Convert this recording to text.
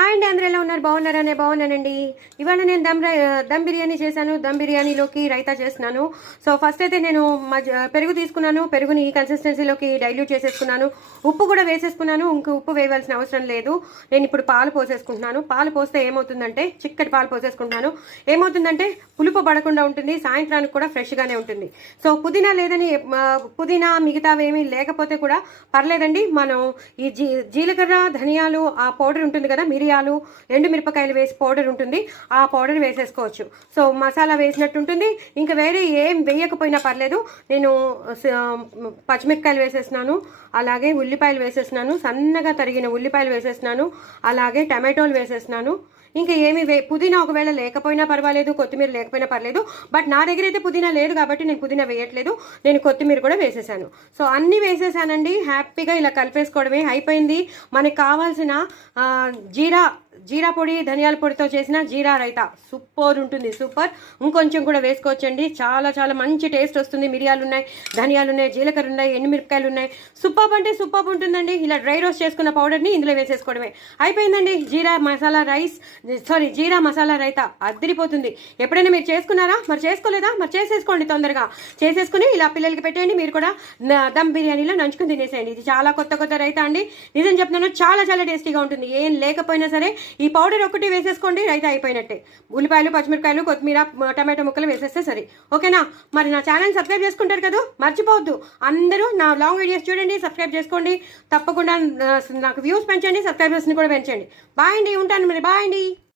Hi అండి, అందరూ ఎలా ఉన్నారు? బాగున్నారనే బాగున్నానండి. ఇవాళ నేను దమ్ బిర్యానీ చేశాను. దమ్ బిర్యానీలోకి రైతా చేస్తున్నాను. సో ఫస్ట్ అయితే నేను పెరుగు తీసుకున్నాను. పెరుగుని ఈ కన్సిస్టెన్సీలోకి డైల్యూట్ చేసేసుకున్నాను. ఉప్పు కూడా వేసేసుకున్నాను. ఇంక ఉప్పు వేయవలసిన అవసరం లేదు. నేను ఇప్పుడు పాలు పోసేసుకుంటున్నాను. పాలు పోస్తే ఏమవుతుందంటే, చిక్కటి పాలు పోసేసుకుంటున్నాను. ఏమవుతుందంటే పులుపు పడకుండా ఉంటుంది, సాయంత్రానికి కూడా ఫ్రెష్గానే ఉంటుంది. సో పుదీనా లేదని పుదీనా మిగతావి ఏమీ లేకపోతే కూడా పర్లేదండి. మనం ఈ జీలకర్ర ధనియాలు ఆ పౌడర్ ఉంటుంది కదా, మిరియాలు ఎండుమిరపకాయలు వేసి పౌడర్ ఉంటుంది, ఆ పౌడర్ వేసేసుకోవచ్చు. సో మసాలా వేసినట్టు ఉంటుంది. ఇంకా వేరే ఏం వేయకపోయినా పర్లేదు. నేను పచ్చిమిరపకాయలు వేసేసినాను, అలాగే ఉల్లిపాయలు వేసేసినాను, సన్నగా తరిగిన ఉల్లిపాయలు వేసేసినాను, అలాగే టమాటోలు వేసేసినాను. ఇంకా ఏమి పుదీనా ఒకవేళ లేకపోయినా పర్వాలేదు, కొత్తిమీర లేకపోయినా పర్లేదు. బట్ నా దగ్గర అయితే పుదీనా లేదు కాబట్టి నేను పుదీనా వేయట్లేదు. నేను కొత్తిమీర కూడా వేసేసాను. సో అన్నీ వేసేసానండి. హ్యాపీగా ఇలా కలిపేసుకోవడమే అయిపోయింది. మనకి కావాల్సిన జీరా పొడి, ధనియాల పొడితో చేసిన జీరా రైతా సూపర్ ఉంటుంది. సూపర్. ఇంకొంచెం కూడా వేసుకోవచ్చండి. చాలా చాలా మంచి టేస్ట్ వస్తుంది. మిరియాలు ఉన్నాయి, ధనియాలు ఉన్నాయి, జీలకర్ర ఉన్నాయి, ఎండుమిరపకాయలు ఉన్నాయి. సూపర్ అంటే సూపర్ ఉంటుందండి. ఇలా డ్రై రోస్ట్ చేసుకున్న పౌడర్ని ఇందులో వేసేసుకోవడమే అయిపోయిందండి. జీరా మసాలా రైతా అదిరిపోతుంది. ఎప్పుడైనా మీరు చేసుకున్నారా? మరి చేసుకోలేదా? మరి చేసేసుకోండి. తొందరగా చేసేసుకుని ఇలా పిల్లలకి పెట్టేయండి. మీరు కూడా దమ్ బిర్యానీలో నంచుకుని తినేసేయండి. ఇది చాలా కొత్త రైతా అండి. నిజం చెప్తున్నాను, చాలా చాలా టేస్టీగా ఉంటుంది. ఏం లేకపోయినా సరే ఈ పౌడర్ ఒకటి వేసేసుకోండి, రైతా అయిపోయినట్టే. ఉల్లిపాయలు, పచ్చిమిరపకాయలు, కొత్తిమీర, టమాటో ముక్కలు వేసేస్తే సరే. ఓకేనా? మరి నా ఛానల్ సబ్స్క్రైబ్ చేసుకుంటారు కదా, మర్చిపోవద్దు. అందరూ నా లాంగ్ వీడియోస్ చూడండి, సబ్స్క్రైబ్ చేసుకోండి. తప్పకుండా నాకు వ్యూస్ పెంచండి, సబ్స్క్రైబర్స్ని కూడా పెంచండి. బాయ్ అండి, ఉంటాను మరి. బాయ్ అండి.